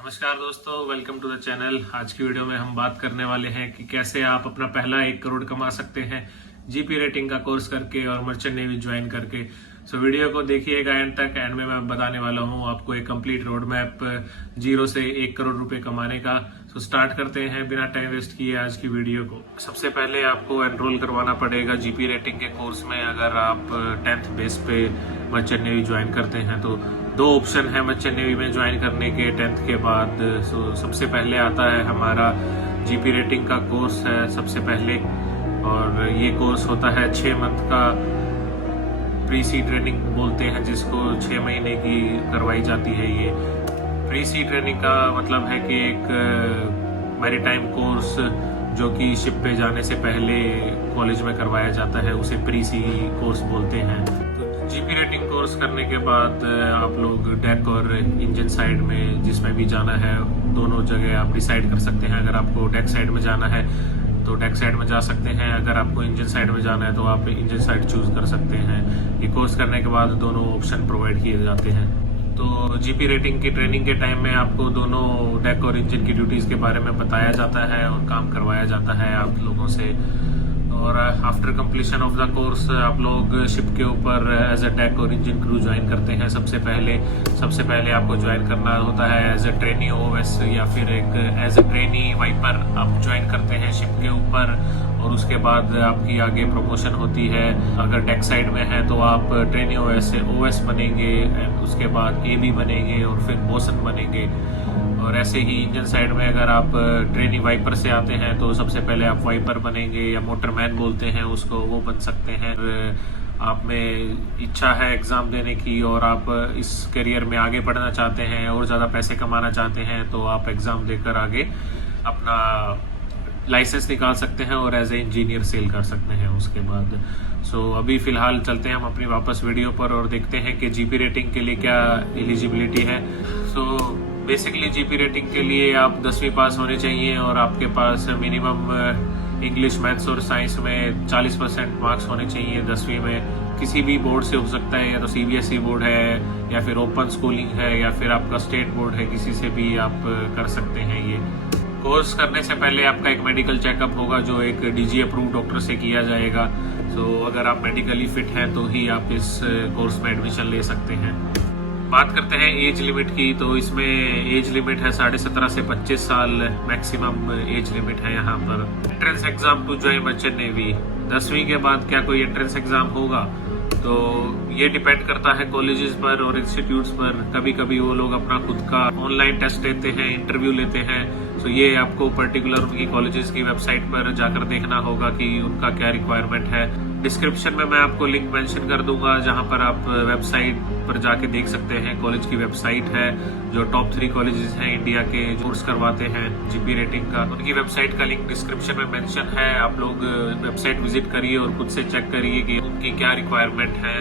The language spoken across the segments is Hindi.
नमस्कार दोस्तों, वेलकम टू द चैनल। आज की वीडियो में हम बात करने वाले हैं कि कैसे आप अपना पहला 1 करोड़ कमा सकते हैं जीपी रेटिंग का कोर्स करके और मर्चेंट नेवी ज्वाइन करके। सो वीडियो को देखिएगा एंड तक। एंड में मैं बताने वाला हूं आपको एक कंप्लीट रोड मैप 0 से 1 करोड़ रुपए कमाने का। सो स्टार्ट करते हैं बिना टाइम वेस्ट किए आज की वीडियो को। सबसे पहले आपको एनरोल करवाना पड़ेगा जीपी रेटिंग के कोर्स में। अगर आप 10th बेस पे मर्चेंट नेवी ज्वाइन करते हैं तो 2 ऑप्शन है मर्चेंट नेवी में ज्वाइन करने के 10th के बाद। सो सबसे पहले आता है हमारा जीपी रेटिंग का कोर्स है सबसे पहले, और ये कोर्स होता है 6 मंथ का। प्री सी ट्रेनिंग बोलते हैं जिसको, 6 महीने की करवाई जाती है। ये प्री सी ट्रेनिंग का मतलब है कि एक मैरीटाइम कोर्स जो कि शिप पे जाने से पहले कॉलेज में करवाया जाता है, उसे प्री सी कोर्स बोलते हैं। तो जीपी रेटिंग कोर्स करने के बाद आप लोग डेक और इंजन साइड में जिसमें भी जाना है, दोनों जगह आप डिसाइड कर सकते हैं। अगर आपको डेक साइड में जाना है तो डेक साइड में जा सकते हैं, अगर आपको इंजन साइड में जाना है तो आप इंजन साइड चूज कर सकते हैं। ये कोर्स करने के बाद दोनों ऑप्शन प्रोवाइड किए जाते हैं। तो जीपी रेटिंग की ट्रेनिंग के टाइम में आपको दोनों डेक और इंजन की ड्यूटीज के बारे में बताया जाता है और काम करवाया जाता है आप लोगों से। और after completion of the course आप लोग शिप के ऊपर एज अ डेक और इंजन क्रू ज्वाइन करते हैं। सबसे पहले आपको ज्वाइन करना होता है एज अ ट्रेनी ओएस या फिर एक एज अ ट्रेनी वाइपर आप ज्वाइन करते हैं शिप के ऊपर, और उसके बाद आपकी आगे प्रमोशन होती है। अगर डेक साइड में है तो आप ट्रेनी ओएस से ओएस बनेंगे, उसके बाद एबी बनेंगे और फिर बोसन बनेंगे। और ऐसे ही इंजन साइड में अगर आप ट्रेनी वाइपर से आते हैं तो सबसे पहले आप वाइपर बनेंगे, या मोटरमैन बोलते हैं उसको, वो बन सकते हैं। आप में इच्छा है एग्जाम देने की और आप इस करियर में आगे बढ़ना चाहते हैं और ज़्यादा पैसे कमाना चाहते हैं तो आप एग्जाम देकर आगे अपना लाइसेंस निकाल सकते हैं और एज ए इंजीनियर सेल कर सकते हैं उसके बाद। सो अभी फिलहाल चलते हैं हम अपनी वापस वीडियो पर और देखते हैं कि जीपी रेटिंग के लिए क्या एलिजिबिलिटी है। सो बेसिकली जीपी रेटिंग के लिए आप 10वीं पास होने चाहिए और आपके पास मिनिमम इंग्लिश, मैथ्स और साइंस में 40% मार्क्स होने चाहिए 10वीं में। किसी भी बोर्ड से हो सकता है, या तो सीबीएसई बोर्ड है या फिर ओपन स्कूलिंग है या फिर आपका स्टेट बोर्ड है, किसी से भी आप कर सकते हैं। ये कोर्स करने से पहले आपका एक मेडिकल चेकअप होगा जो एक डीजी अप्रूव डॉक्टर से किया जाएगा। सो अगर आप मेडिकली फिट हैं तो ही आप इस कोर्स में एडमिशन ले सकते हैं। बात करते हैं एज लिमिट की, तो इसमें एज लिमिट है 17.5 से 25 साल मैक्सिमम एज लिमिट है यहाँ पर। Entrance exam to join merchant navy, 10वीं के बाद क्या कोई एंट्रेंस एग्जाम होगा तो ये डिपेंड करता है कॉलेजेस पर और इंस्टीट्यूट्स पर। कभी कभी वो लोग अपना खुद का ऑनलाइन टेस्ट लेते हैं, इंटरव्यू लेते हैं। तो ये आपको पर्टिकुलर उनकी कॉलेजेस की वेबसाइट पर जाकर देखना होगा कि उनका क्या रिक्वायरमेंट है। डिस्क्रिप्शन में मैं आपको लिंक मेंशन कर दूंगा जहां पर आप वेबसाइट पर जाके देख सकते हैं। कॉलेज की वेबसाइट है जो टॉप 3 कॉलेजेस हैं इंडिया के जो कोर्स करवाते हैं जीपी रेटिंग का, उनकी वेबसाइट का लिंक डिस्क्रिप्शन में मेंशन है। आप लोग वेबसाइट विजिट करिए और खुद से चेक करिए कि उनकी क्या रिक्वायरमेंट है,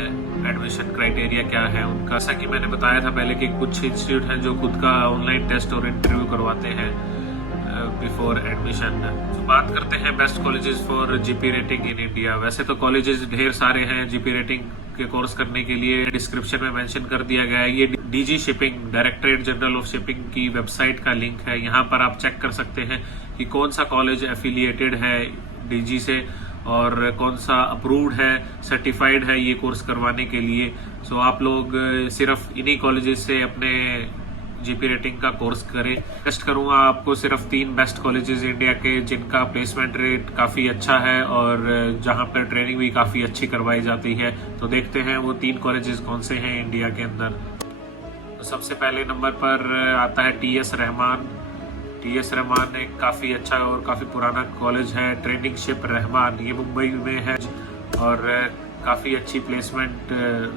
एडमिशन क्राइटेरिया क्या है उनका। जैसा कि मैंने बताया था पहले कि कुछ इंस्टीट्यूट हैं जो खुद का ऑनलाइन टेस्ट और इंटरव्यू करवाते हैं बिफोर एडमिशन। तो बात करते हैं best colleges for GP rating in India. वैसे तो कॉलेजेस ढेर सारे हैं जीपी रेटिंग के कोर्स करने के लिए, डिस्क्रिप्शन में मेंशन कर दिया गया है। ये DG shipping, directorate general of shipping की वेबसाइट का लिंक है। यहाँ पर आप चेक कर सकते हैं कि कौन सा कॉलेज एफिलिएटेड है डीजी से और कौन सा अप्रूव्ड है, सर्टिफाइड है ये कोर्स करवाने के लिए। सो आप लोग सिर्फ इन्हीं कॉलेजेस से अपने जीपी रेटिंग का कोर्स करें। टेस्ट करूंगा आपको सिर्फ 3 बेस्ट कॉलेजेस इंडिया के जिनका प्लेसमेंट रेट काफी अच्छा है और जहां पर ट्रेनिंग भी काफी अच्छी करवाई जाती है। तो देखते हैं वो 3 कॉलेजेस कौन से हैं इंडिया के अंदर। तो सबसे पहले नंबर पर आता है टीएस रहमान। टीएस रहमान एक काफी अच्छा और काफी पुराना कॉलेज है, ट्रेनिंग शिप रहमान। ये मुंबई में है और काफी अच्छी प्लेसमेंट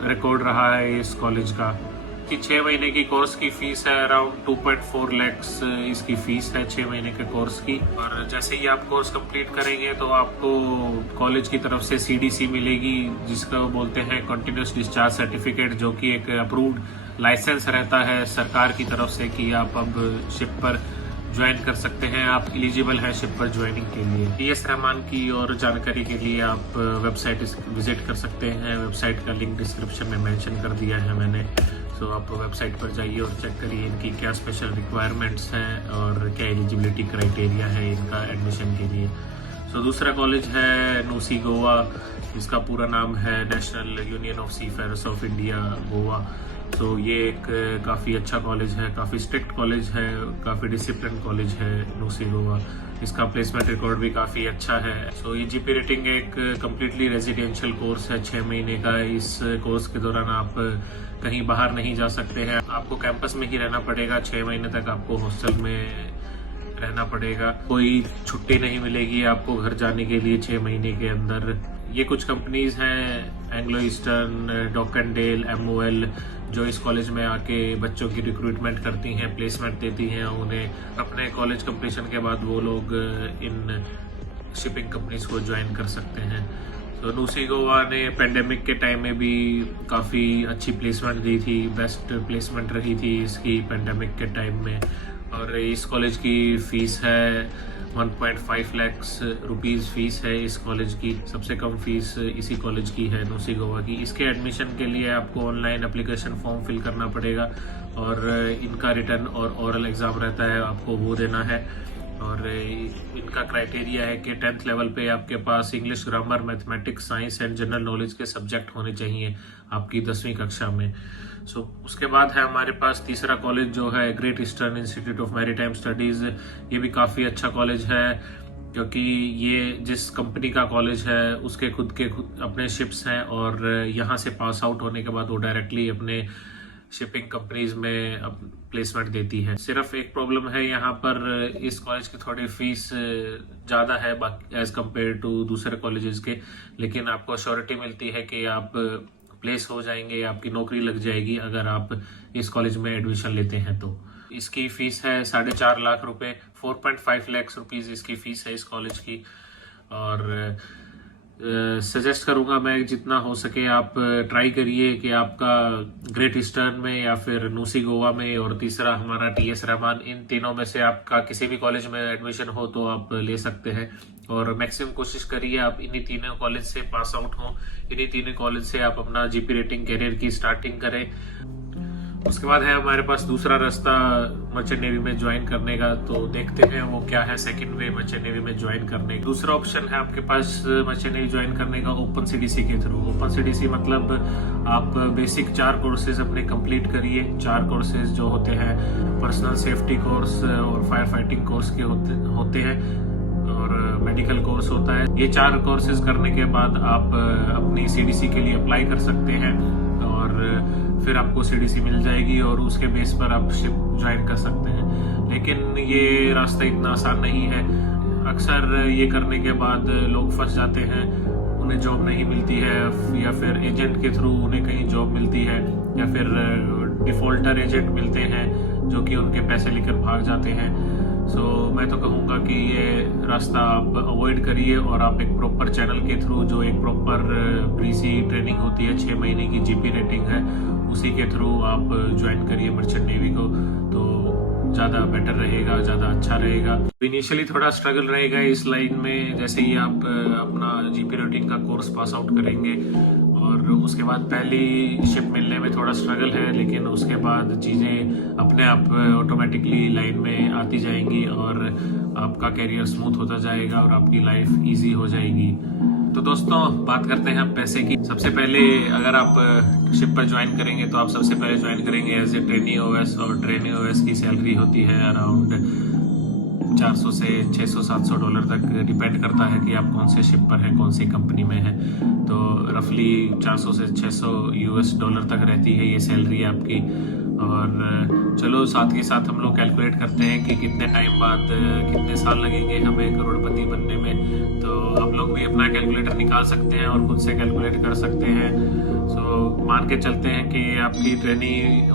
रिकॉर्ड रहा है इस कॉलेज का। 6 महीने की कोर्स की फीस है अराउंड 2.4 lakhs इसकी फीस है 6 महीने के कोर्स की। और जैसे ही आप कोर्स कंप्लीट करेंगे तो आपको कॉलेज की तरफ से सीडीसी मिलेगी जिसको बोलते हैं कंटिन्यूस डिस्चार्ज सर्टिफिकेट, जो कि एक अप्रूव्ड लाइसेंस रहता है सरकार की तरफ से कि आप अब शिप पर ज्वाइन कर सकते हैं, आप एलिजिबल हैं शिप पर ज्वाइनिंग के लिए। टीएस रहमान की और जानकारी के लिए आप वेबसाइट विजिट कर सकते हैं। वेबसाइट का लिंक डिस्क्रिप्शन में मेंशन कर दिया है मैंने। तो आप वेबसाइट पर जाइए और चेक करिए इनकी क्या स्पेशल रिक्वायरमेंट्स हैं और क्या एलिजिबिलिटी क्राइटेरिया है इनका एडमिशन के लिए। सो दूसरा कॉलेज है नूसी गोवा, इसका पूरा नाम है national union of seafarers of India Goa. तो ये एक काफ़ी अच्छा कॉलेज है, काफ़ी स्ट्रिक्ट कॉलेज है, काफ़ी डिसिप्लिन कॉलेज है नूसी गोवा। इसका प्लेसमेंट रिकॉर्ड भी काफ़ी अच्छा है। सो ये जीपी रेटिंग एक कम्प्लीटली रेजिडेंशियल कोर्स है 6 महीने का। इस कोर्स के दौरान आप कहीं बाहर नहीं जा सकते हैं, आपको कैंपस में ही रहना पड़ेगा। 6 महीने तक आपको हॉस्टल में रहना पड़ेगा, कोई छुट्टी नहीं मिलेगी आपको घर जाने के लिए 6 महीने के अंदर। ये कुछ कंपनीज हैं एंग्लो ईस्टर्न, डॉकनडेल, MOL, जो इस कॉलेज में आके बच्चों की रिक्रूटमेंट करती हैं, प्लेसमेंट देती हैं उन्हें। अपने कॉलेज कंप्लीशन के बाद वो लोग इन शिपिंग कंपनीज को ज्वाइन कर सकते हैं। तो नूसी गोवा ने पेंडेमिक के टाइम में भी काफ़ी अच्छी प्लेसमेंट दी थी, बेस्ट प्लेसमेंट रही थी इसकी पेंडेमिक के टाइम में। और इस कॉलेज की फ़ीस है 1.5 लाख रुपीज़ फीस है इस कॉलेज की। सबसे कम फीस इसी कॉलेज की है नूसी गोवा की। इसके एडमिशन के लिए आपको ऑनलाइन एप्लीकेशन फॉर्म फिल करना पड़ेगा और इनका रिटन और ओरल एग्ज़ाम रहता है, आपको वो देना है। और इनका क्राइटेरिया है कि 10th लेवल पे आपके पास English, grammar, mathematics, science and general knowledge के सब्जेक्ट होने चाहिए आपकी 10वीं कक्षा में। सो उसके बाद है हमारे पास तीसरा कॉलेज जो है great eastern institute of maritime studies. ये भी काफ़ी अच्छा कॉलेज है क्योंकि ये जिस कंपनी का कॉलेज है उसके खुद अपने शिप्स हैं और यहाँ से पास आउट होने के बाद वो डायरेक्टली अपने शिपिंग कंपनीज में प्लेसमेंट देती है। सिर्फ एक प्रॉब्लम है यहाँ पर, इस कॉलेज की थोड़ी फीस ज़्यादा है एज कम्पेयर टू दूसरे कॉलेजेस के, लेकिन आपको श्योरिटी मिलती है कि आप प्लेस हो जाएंगे, आपकी नौकरी लग जाएगी अगर आप इस कॉलेज में एडमिशन लेते हैं तो। इसकी फ़ीस है 4.5 लाख रुपए, 4.5 लाख रुपीज़ इसकी फ़ीस है इस कॉलेज की। और सजेस्ट करूंगा मैं जितना हो सके आप ट्राई करिए कि आपका ग्रेट ईस्टर्न में या फिर नूसी गोवा में और तीसरा हमारा TS रहमान, इन तीनों में से आपका किसी भी कॉलेज में एडमिशन हो तो आप ले सकते हैं। और मैक्सिमम कोशिश करिए आप इन्हीं तीनों कॉलेज से पास आउट हों, इन्हीं तीनों कॉलेज से आप अपना जीपी रेटिंग करियर की स्टार्टिंग करें। उसके बाद है हमारे पास दूसरा रास्ता मर्चेंट नेवी में ज्वाइन करने का, तो देखते हैं वो क्या है सेकंड वे मर्चेंट नेवी में ज्वाइन करने का। दूसरा ऑप्शन है आपके पास मर्चेंट नेवी ज्वाइन करने का ओपन CDC के थ्रू। ओपन CDC मतलब आप बेसिक 4 कोर्सेज अपने कंप्लीट करिए। 4 कोर्सेज जो होते हैं पर्सनल सेफ्टी कोर्स और फायर फाइटिंग कोर्स के होते हैं और मेडिकल कोर्स होता है। ये 4 कोर्सेज करने के बाद आप अपनी CDC के लिए अप्लाई कर सकते हैं और फिर आपको CDC मिल जाएगी और उसके बेस पर आप शिप ज्वाइन कर सकते हैं। लेकिन ये रास्ता इतना आसान नहीं है। अक्सर ये करने के बाद लोग फंस जाते हैं, उन्हें जॉब नहीं मिलती है या फिर एजेंट के थ्रू उन्हें कहीं जॉब मिलती है या फिर डिफॉल्टर एजेंट मिलते हैं जो कि उनके पैसे लेकर भाग जाते हैं। सो मैं तो कहूँगा कि ये रास्ता आप अवॉइड करिए और आप एक प्रॉपर चैनल के थ्रू, जो एक प्रॉपर प्रीसी ट्रेनिंग होती है 6 महीने की जीपी रेटिंग है, उसी के थ्रू आप ज्वाइन करिए मर्चेंट नेवी को, तो ज़्यादा बेटर रहेगा, ज़्यादा अच्छा रहेगा। इनिशियली थोड़ा स्ट्रगल रहेगा इस लाइन में, जैसे ही आप अपना जीपी रेटिंग का कोर्स पास आउट करेंगे और उसके बाद पहली शिप मिलने में थोड़ा स्ट्रगल है, लेकिन उसके बाद चीज़ें अपने आप ऑटोमेटिकली लाइन में आती जाएंगी और आपका कैरियर स्मूथ होता जाएगा और आपकी लाइफ इजी हो जाएगी। तो दोस्तों बात करते हैं अब पैसे की। सबसे पहले अगर आप शिप पर ज्वाइन करेंगे तो आप सबसे पहले ज्वाइन करेंगे एज ए ट्रेनी OS, और ट्रेनी OS की सैलरी होती है अराउंड 400 से 600-700 डॉलर तक, डिपेंड करता है कि आप कौन से शिप पर हैं, कौन सी कंपनी में हैं। तो रफली 400 से 600 US डॉलर तक रहती है ये सैलरी आपकी। और चलो साथ के साथ हम लोग कैलकुलेट करते हैं कि कितने टाइम बाद कितने साल लगेंगे हमें करोड़पति बनने में। तो आप लोग भी अपना कैलकुलेटर निकाल सकते हैं और खुद से कैलकुलेट कर सकते हैं। सो मान के चलते हैं कि आपकी ट्रेनी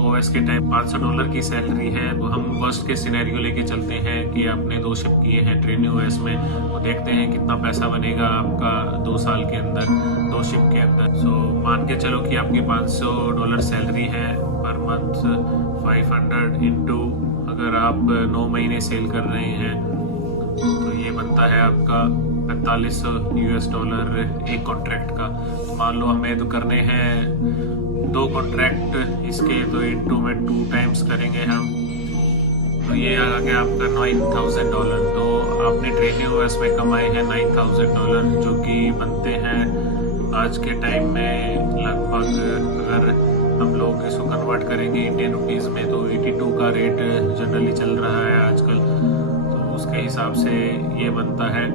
OS के टाइम $500 की सैलरी है, तो हम वर्स्ट के सिनेरियो लेके चलते हैं कि आपने 2 शिप किए हैं ट्रेनी OS में, तो देखते हैं कितना पैसा बनेगा आपका 2 साल के अंदर 2 शिप के अंदर। सो मान के चलो कि आपकी $500 सैलरी है पर मंथ, 500 इंटू अगर आप 9 महीने सेल कर रहे हैं तो ये बनता है आपका $4500 US एक कॉन्ट्रैक्ट का। मान लो हमें तो करने हैं 2 कॉन्ट्रैक्ट इसके, तो इनटू में 2 टाइम्स करेंगे हम, तो ये आ गया आपका $9000। तो आपने ट्रेनिंग यूएस में कमाए हैं $9000, जो कि बनते हैं आज के टाइम में लगभग, अगर हम लोग इसको कन्वर्ट करेंगे इंडियन रुपीज़ में, तो 82 का रेट जनरली चल रहा है आजकल, तो उसके हिसाब से ये बनता है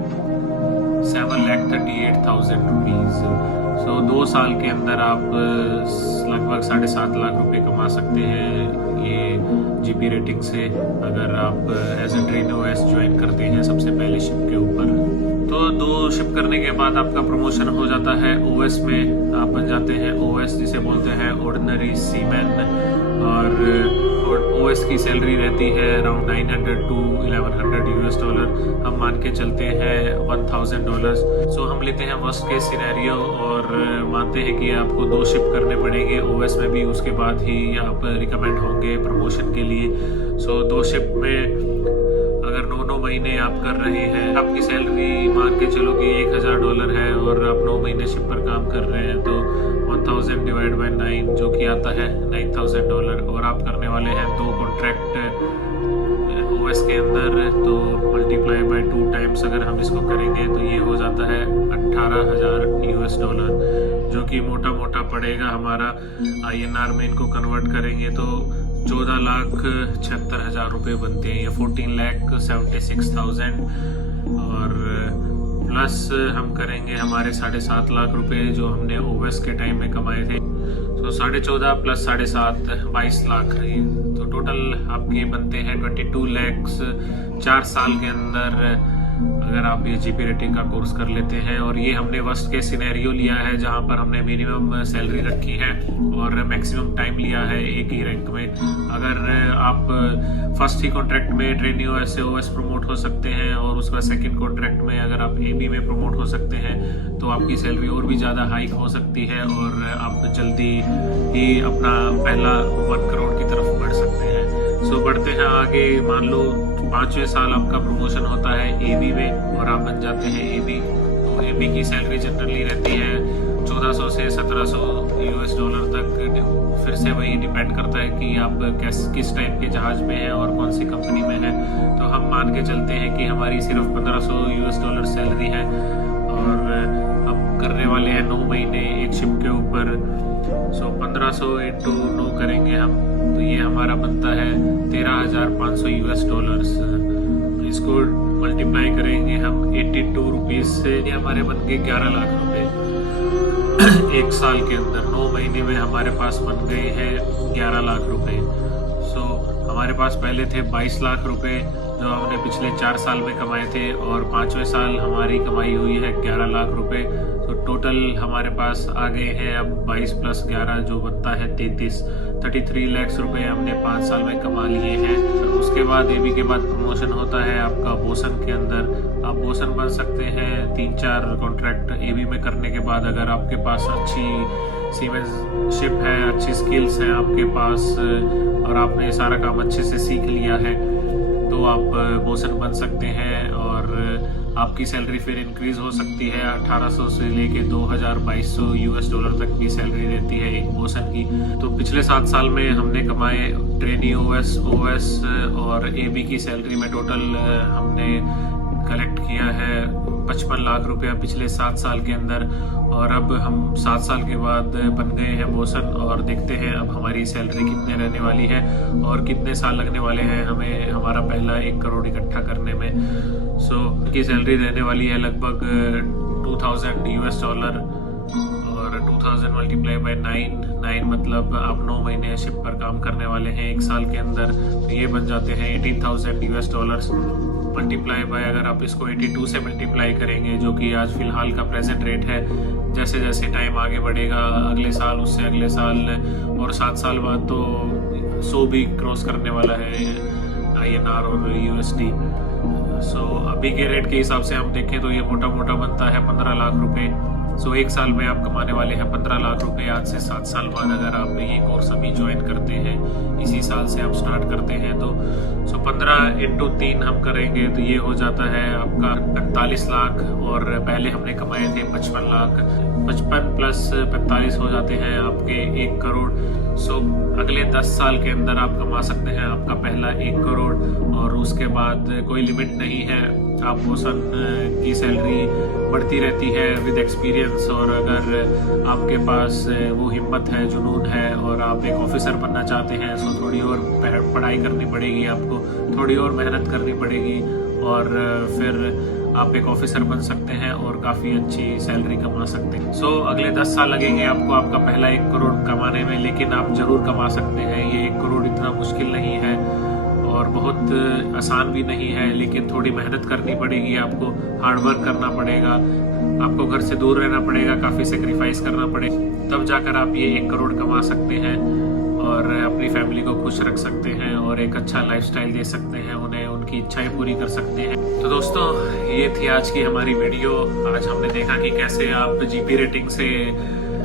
7,38,000 रुपीज़। सो 2 साल के अंदर आप लगभग 7.5 लाख रुपए कमा सकते हैं ये जीपी रेटिंग से, अगर आप as a trainer OS join करते हैं सबसे पहले शिप के ऊपर। तो 2 शिप करने के बाद आपका प्रमोशन हो जाता है ओएस में, आप बन जाते हैं ओएस, जिसे बोलते हैं ऑर्डिनरी सीमैन, और ओएस की सैलरी रहती है अराउंड $900 to $1100 US। हम मान के चलते हैं $1000। सो हम लेते हैं वर्स्ट केस सिनेरियो और मानते हैं कि आपको 2 शिप करने पड़ेंगे ओएस में भी, उसके बाद ही आप रिकमेंड होंगे प्रमोशन के लिए। सो 2 शिप में अगर 9 महीने आप कर रहे हैं, आपकी सैलरी मान के चलो कि $1000 है और आप 9 महीने शिप पर काम कर रहे हैं, तो 1000 डिवाइड बाई 9 जो कि आता है $9000, और आप करने वाले हैं 2 कॉन्ट्रैक्ट ओएस के अंदर, तो मल्टीप्लाई बाय 2 टाइम्स अगर हम इसको करेंगे तो ये हो जाता है $18,000 US, जो कि मोटा मोटा पड़ेगा हमारा INR में इनको कन्वर्ट करेंगे तो 14,76,000 रुपये बनते हैं, या 14,76,000, और प्लस हम करेंगे हमारे 7.5 लाख रुपए जो हमने ओएस के टाइम में कमाए थे, तो 14.5 प्लस 7.5 22 लाख, तो टोटल आपके बनते हैं 22 lakhs 4 साल के अंदर, अगर आप ये जीपी रेटिंग का कोर्स कर लेते हैं। और ये हमने वर्स्ट केस सिनेरियो लिया है जहां पर हमने मिनिमम सैलरी रखी है और मैक्सिमम टाइम लिया है एक ही रैंक में। अगर आप फर्स्ट ही कॉन्ट्रैक्ट में ट्रेनिंग ओएस से ओएस प्रमोट हो सकते हैं, और उसका सेकंड कॉन्ट्रैक्ट में अगर आप एबी में प्रमोट हो सकते हैं, तो आपकी सैलरी और भी ज़्यादा हाइक हो सकती है और आप जल्दी ही अपना पहला 1 करोड़ की तरफ बढ़ सकते हैं। सो बढ़ते हैं आगे, मान लो 5वें साल आपका प्रमोशन होता है एबी में और आप बन जाते हैं एबी, तो एबी की सैलरी जनरली रहती है 1400 से 1700 US तक। फिर से वही डिपेंड करता है कि आप किस टाइप के जहाज में हैं और कौन सी कंपनी में हैं। तो हम मान के चलते हैं कि हमारी सिर्फ 1500 US सैलरी है और हम करने वाले हैं 9 महीने एक शिप के ऊपर। सो 1500 × 9 करेंगे हम, तो ये हमारा बनता है 13,500 US। इसको मल्टीप्लाई करेंगे हम 82 रुपीज़ से, ये हमारे बन गए 11 लाख रुपए एक साल के अंदर। 9 महीने में हमारे पास बन गए हैं 11 लाख रुपए। सो हमारे पास पहले थे 22 लाख रुपए जो हमने पिछले 4 साल में कमाए थे, और 5वें साल हमारी कमाई हुई है 11 लाख रुपए। तो टोटल हमारे पास आ गए हैं अब 22 + 11 जो बनता है 33 लाख रुपए हमने 5 साल में कमा लिए हैं। उसके बाद एबी के बाद प्रमोशन होता है आपका बोसन के अंदर। आप बोसन बन सकते हैं 3-4 कॉन्ट्रैक्ट एबी में करने के बाद, अगर आपके पास अच्छी सीमेंशिप है, अच्छी स्किल्स हैं आपके पास और आपने सारा काम अच्छे से सीख लिया है, तो आप बोसन बन सकते हैं और आपकी सैलरी फिर इंक्रीज हो सकती है। 1800 से लेके 2200 US तक भी सैलरी रहती है एक बोसन की। तो पिछले 7 साल में हमने कमाए ट्रेनी ओएस और एबी की सैलरी में टोटल हमने कलेक्ट किया है 55 लाख रुपया पिछले 7 साल के अंदर। और अब हम 7 साल के बाद बन गए हैं बोसन, और देखते हैं अब हमारी सैलरी कितने रहने वाली है और कितने साल लगने वाले हैं हमें हमारा पहला 1 करोड़ इकट्ठा करने में। सो उनकी सैलरी रहने वाली है लगभग 2000 US, और 2000 मल्टीप्लाई बाय 9 मतलब आप 9 महीने शिप पर काम करने वाले हैं 1 साल के अंदर, तो ये बन जाते हैं 18,000 US। मल्टीप्लाई बाय अगर आप इसको 82 से मल्टीप्लाई करेंगे, जो कि आज फिलहाल का प्रेजेंट रेट है, जैसे जैसे टाइम आगे बढ़ेगा अगले साल उससे अगले साल और 7 साल बाद तो 100 भी क्रॉस करने वाला है INR और USD। सो अभी के रेट के हिसाब से हम देखें तो ये मोटा मोटा बनता है 15 लाख रुपए सो 1 साल में आप कमाने वाले हैं 15 लाख रुपए आज से 7 साल बाद, अगर आप ये कोर्स अभी ज्वाइन करते हैं, इसी साल से आप स्टार्ट करते हैं तो 15 इंटू 3 हम करेंगे तो ये हो जाता है आपका 45 लाख, और पहले हमने कमाए थे 55 लाख। 55 प्लस 45 हो जाते हैं आपके 1 करोड़। सो अगले 10 साल के अंदर आप कमा सकते हैं आपका पहला 1 करोड़, और उसके बाद कोई लिमिट नहीं है। आप पोषण की सैलरी बढ़ती रहती है विद एक्सपीरियंस, और अगर आपके पास वो हिम्मत है, जुनून है, और आप एक ऑफिसर बनना चाहते हैं तो थोड़ी और पढ़ाई करनी पड़ेगी आपको, थोड़ी और मेहनत करनी पड़ेगी, और फिर आप एक ऑफिसर बन सकते हैं और काफ़ी अच्छी सैलरी कमा सकते हैं। सो अगले 10 साल लगेंगे आपको आपका पहला 1 करोड़ कमाने में, लेकिन आप जरूर कमा सकते हैं। ये 1 करोड़ इतना मुश्किल नहीं है और बहुत आसान भी नहीं है, लेकिन थोड़ी मेहनत करनी पड़ेगी आपको, हार्डवर्क करना पड़ेगा, आपको घर से दूर रहना पड़ेगा, काफ़ी सेक्रीफाइस करना पड़ेगा, तब जाकर आप ये 1 करोड़ कमा सकते हैं और अपनी फैमिली को खुश रख सकते हैं और एक अच्छा लाइफस्टाइल दे सकते हैं, उन्हें उनकी इच्छाएं पूरी कर सकते हैं। तो दोस्तों, ये थी आज की हमारी वीडियो। आज हमने देखा कि कैसे आप जीपी रेटिंग से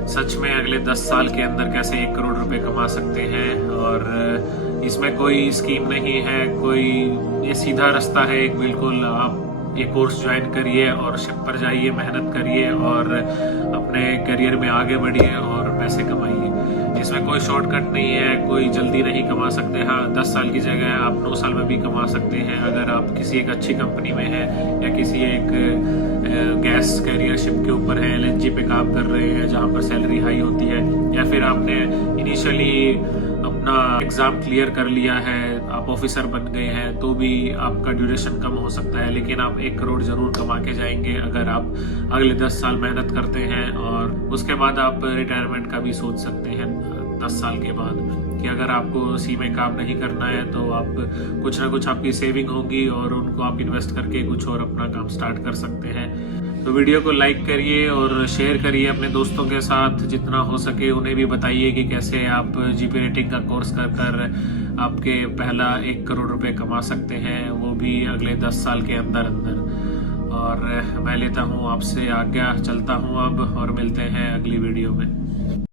सच में अगले 10 साल के अंदर कैसे 1 करोड़ रुपए कमा सकते हैं, और इसमें कोई स्कीम नहीं है, कोई ये सीधा रास्ता है एक, बिल्कुल। आप ये कोर्स ज्वाइन करिए और शिप पर जाइए, मेहनत करिए और अपने करियर में आगे बढ़िए और पैसे कमाइए। इसमें कोई शॉर्टकट नहीं है, कोई जल्दी नहीं कमा सकते। हाँ, 10 साल की जगह आप 9 साल में भी कमा सकते हैं, अगर आप किसी एक अच्छी कंपनी में हैं या किसी एक गैस कैरियर शिप के ऊपर है, LNG पे काम कर रहे हैं जहाँ पर सैलरी हाई होती है, या फिर आपने इनिशियली अपना एग्जाम क्लियर कर लिया है, आप ऑफिसर बन गए हैं, तो भी आपका ड्यूरेशन कम हो सकता है, लेकिन आप 1 करोड़ जरूर कमा के जाएंगे अगर आप अगले 10 साल मेहनत करते हैं। और उसके बाद आप रिटायरमेंट का भी सोच सकते हैं 10 साल के बाद, कि अगर आपको उसी में काम नहीं करना है तो आप कुछ ना कुछ आपकी सेविंग होगी और उनको आप इन्वेस्ट करके कुछ और अपना काम स्टार्ट कर सकते हैं। तो वीडियो को लाइक करिए और शेयर करिए अपने दोस्तों के साथ, जितना हो सके उन्हें भी बताइए कि कैसे आप जीपी रेटिंग का कोर्स कर आपके पहला 1 करोड़ रुपए कमा सकते हैं, वो भी अगले 10 साल के अंदर। और मैं लेता हूँ आपसे आज्ञा, चलता हूँ अब, और मिलते हैं अगली वीडियो में।